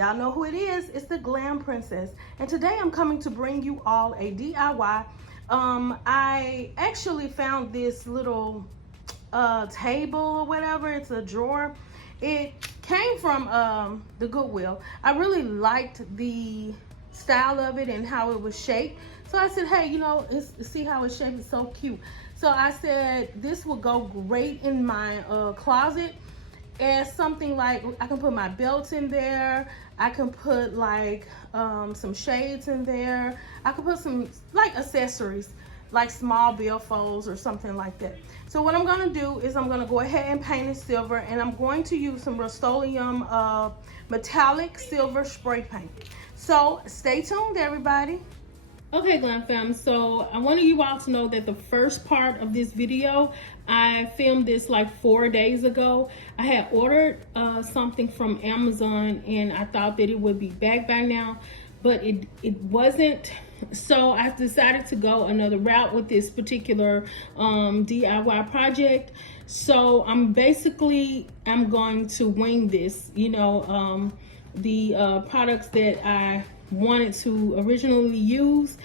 Y'all know who it is. It's the Glam Princess. And today I'm coming to bring you all a DIY. I actually found this little table or whatever. It's a drawer. It came from the Goodwill. I really liked the style of it and how it was shaped. So I said, hey, you know, see how it's shaped? It's so cute. So I said this will go great in my closet as something like, I can put my belts in there. I can put like some shades in there. I can put some like accessories, like small billfolds or something like that. So what I'm gonna do is I'm gonna go ahead and paint it silver, and I'm going to use some Rust-Oleum metallic silver spray paint. So stay tuned, everybody. Okay, Glam fam, so I wanted you all to know that the first part of this video, I filmed this like 4 days ago. I had ordered something from Amazon, and I thought that it would be back by now, but it wasn't. So I decided to go another route with this particular DIY project. So I'm going to wing this, you know, the products that I wanted to originally use,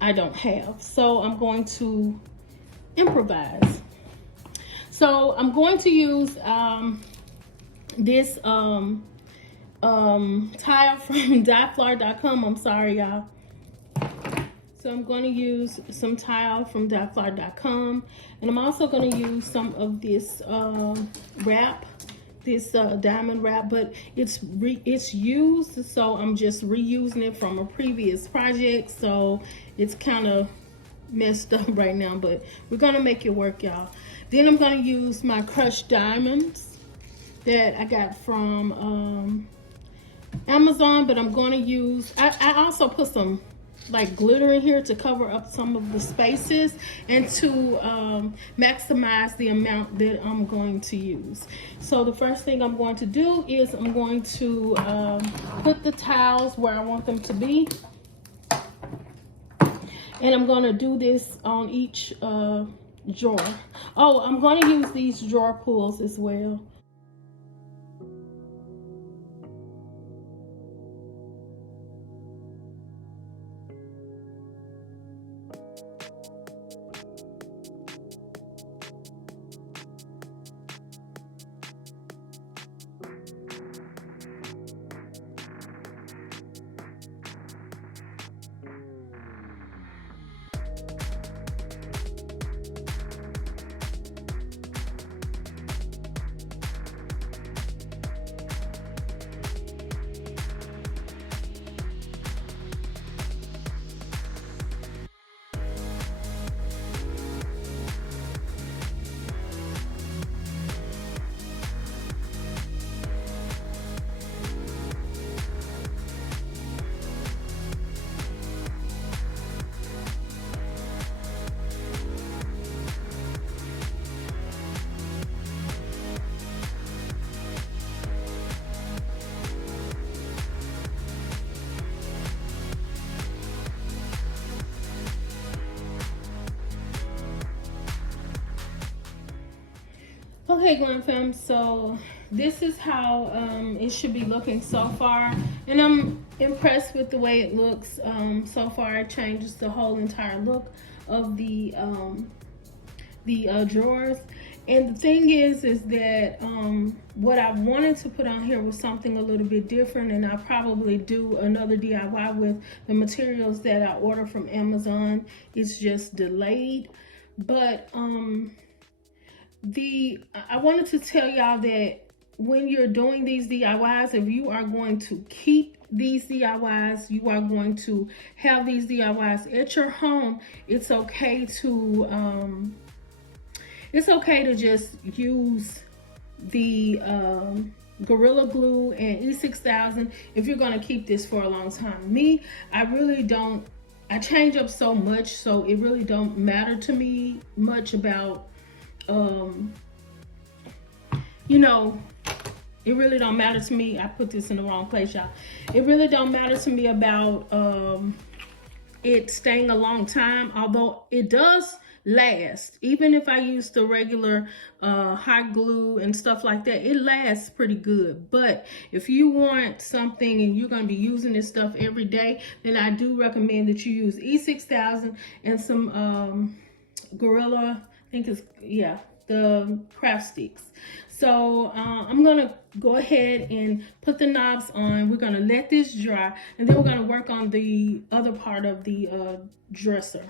I don't have. So I'm going to improvise. So I'm going to use this tile from dieflar.com. I'm sorry, y'all. So I'm going to use some tile from dieflar.com, and I'm also going to use some of this wrap, this diamond wrap, but it's used, so I'm just reusing it from a previous project. So it's kind of messed up right now, but we're gonna make it work, y'all. Then I'm gonna use my crushed diamonds that I got from Amazon, but I'm gonna use, I also put some like glitter in here to cover up some of the spaces and to maximize the amount that I'm going to use. So the first thing I'm going to do is I'm going to put the tiles where I want them to be, and I'm going to do this on each drawer. Oh, I'm going to use these drawer pulls as well. Okay, Glam fam, so this is how it should be looking so far, and I'm impressed with the way it looks so far. It changes the whole entire look of the drawers. And the thing is that what I wanted to put on here was something a little bit different, and I'll probably do another DIY with the materials that I ordered from Amazon. It's just delayed, but I wanted to tell y'all that when you're doing these DIYs, if you are going to keep these DIYs, you are going to have these DIYs at your home, it's okay to just use the Gorilla Glue and E6000 if you're going to keep this for a long time. Me, I change up so much, so it really don't matter to me much about you know, it really don't matter to me. I put this in the wrong place, y'all. It really don't matter to me about it staying a long time, although it does last. Even if I use the regular hot glue and stuff like that, it lasts pretty good. But if you want something and you're going to be using this stuff every day, then I do recommend that you use E6000 and some Gorilla, I think it's, yeah, the craft sticks. So I'm gonna go ahead and put the knobs on. We're gonna let this dry, and then we're gonna work on the other part of the dresser.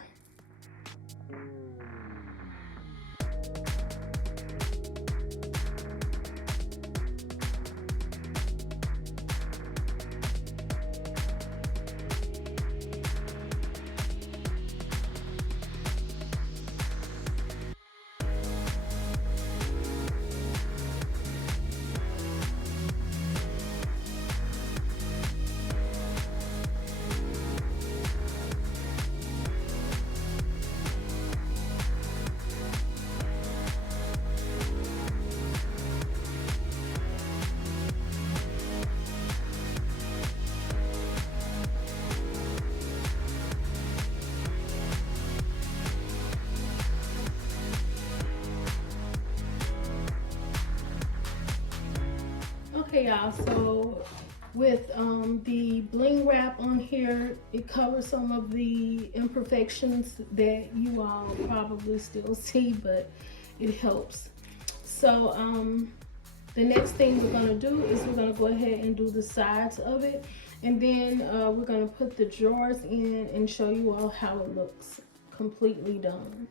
Okay, y'all, so with the bling wrap on here, it covers some of the imperfections that you all probably still see, but it helps. So the next thing we're going to do is we're going to go ahead and do the sides of it, and then we're going to put the drawers in and show you all how it looks completely done.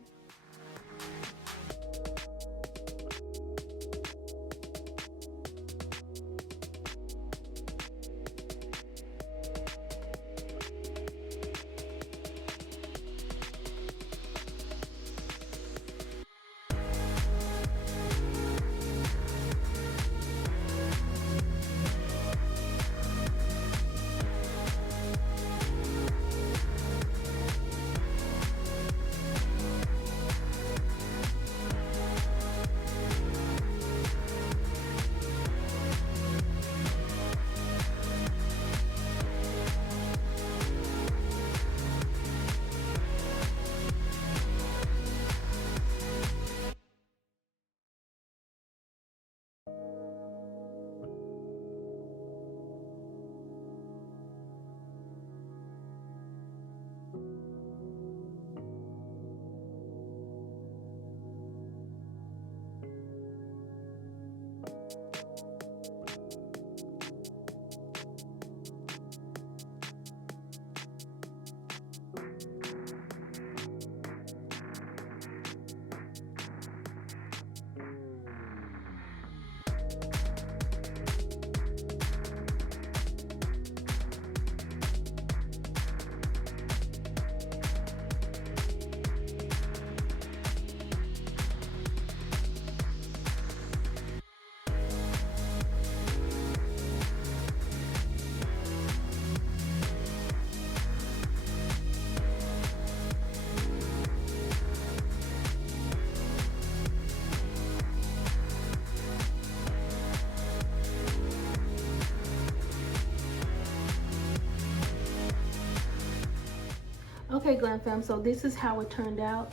Okay, Glam fam, so this is how it turned out.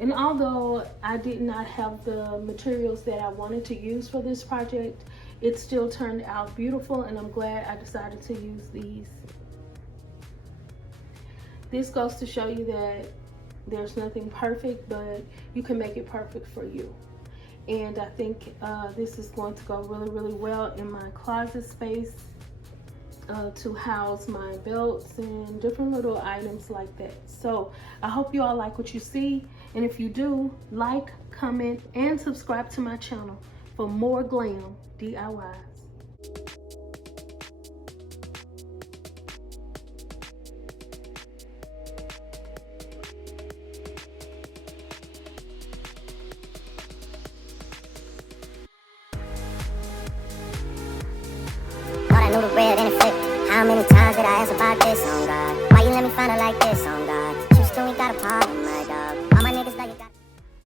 And although I did not have the materials that I wanted to use for this project, it still turned out beautiful, and I'm glad I decided to use these. This goes to show you that there's nothing perfect, but you can make it perfect for you. And I think this is going to go really, really well in my closet space to house my belts and different little items like that. So I hope you all like what you see. And if you do, like, comment, and subscribe to my channel for more glam DIYs. Thought I knew the red and it flipped. How many times did I ask about this? Oh God, why you let me find her like this?